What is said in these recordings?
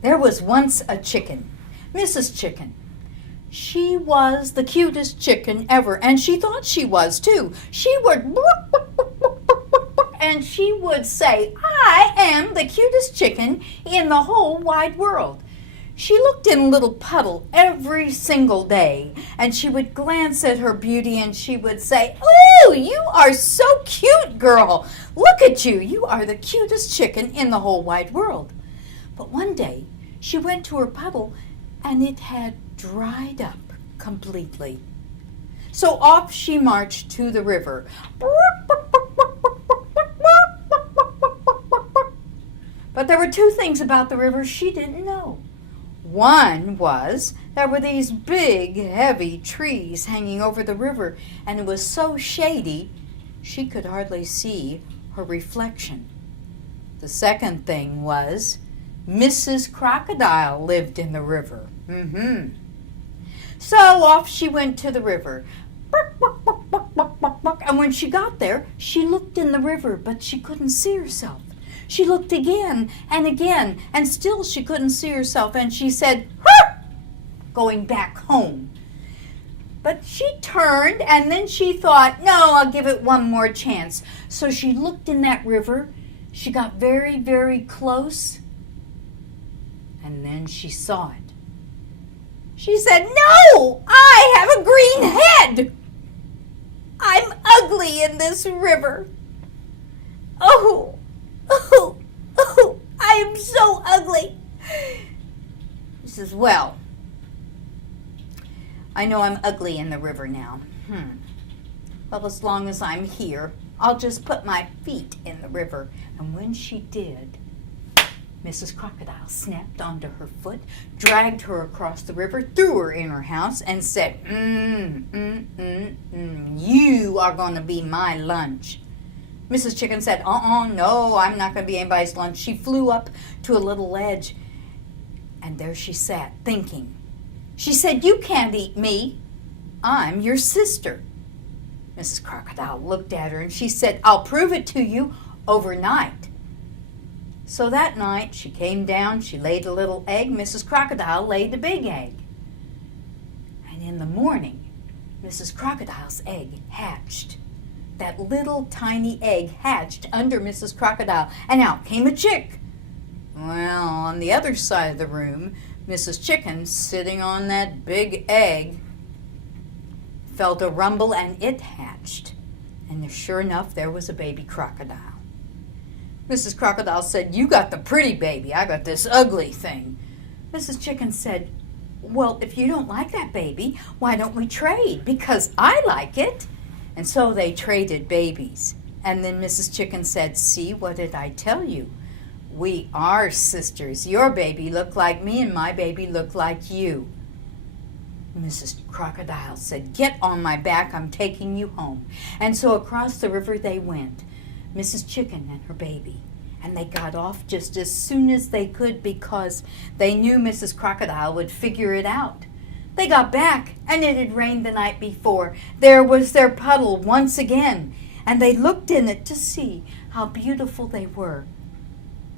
There was once a chicken, Mrs. Chicken. She was the cutest chicken ever, and she thought she was too. She would and she would say, "I am the cutest chicken in the whole wide world." She looked in a little puddle every single day, and she would glance at her beauty and she would say, "Oh, you are so cute, girl. Look at you. You are the cutest chicken in the whole wide world." But one day she went to her puddle and it had dried up completely. So off she marched to the river. But there were two things about the river she didn't know. One was there were these big, heavy trees hanging over the river, and it was so shady she could hardly see her reflection. The second thing was Mrs. Crocodile lived in the river. So off she went to the river. And when she got there, she looked in the river, but she couldn't see herself. She looked again, and still she couldn't see herself, and she said, "Huh!" going back home. But she turned, and then she thought, "No, I'll give it one more chance." So she looked in that river. She got very, very close, and then she saw it. She said, "No, I have a green head. I'm ugly in this river. Oh, I am so ugly." She says, "Well, I know I'm ugly in the river now. Well, as long as I'm here, I'll just put my feet in the river." And when she did, Mrs. Crocodile snapped onto her foot, dragged her across the river, threw her in her house, and said, "You are going to be my lunch." Mrs. Chicken said, "No, I'm not going to be anybody's lunch." She flew up to a little ledge, and there she sat, thinking. She said, "You can't eat me. I'm your sister." Mrs. Crocodile looked at her, and she said, "I'll prove it to you overnight." So that night, she came down, she laid a little egg. Mrs. Crocodile laid a big egg. And in the morning, Mrs. Crocodile's egg hatched. That little tiny egg hatched under Mrs. Crocodile, and out came a chick. Well, on the other side of the room, Mrs. Chicken, sitting on that big egg, felt a rumble, and it hatched. And sure enough, there was a baby crocodile. Mrs. Crocodile said, "You got the pretty baby. I got this ugly thing." Mrs. Chicken said, "Well, if you don't like that baby, why don't we trade? Because I like it." And so they traded babies. And then Mrs. Chicken said, "See, what did I tell you? We are sisters. Your baby looked like me and my baby looked like you." Mrs. Crocodile said, "Get on my back. I'm taking you home." And so across the river they went, Mrs. Chicken and her baby. And they got off just as soon as they could because they knew Mrs. Crocodile would figure it out. They got back, and it had rained the night before. There was their puddle once again, and they looked in it to see how beautiful they were,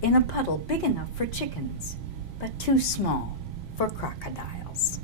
in a puddle big enough for chickens, but too small for crocodiles.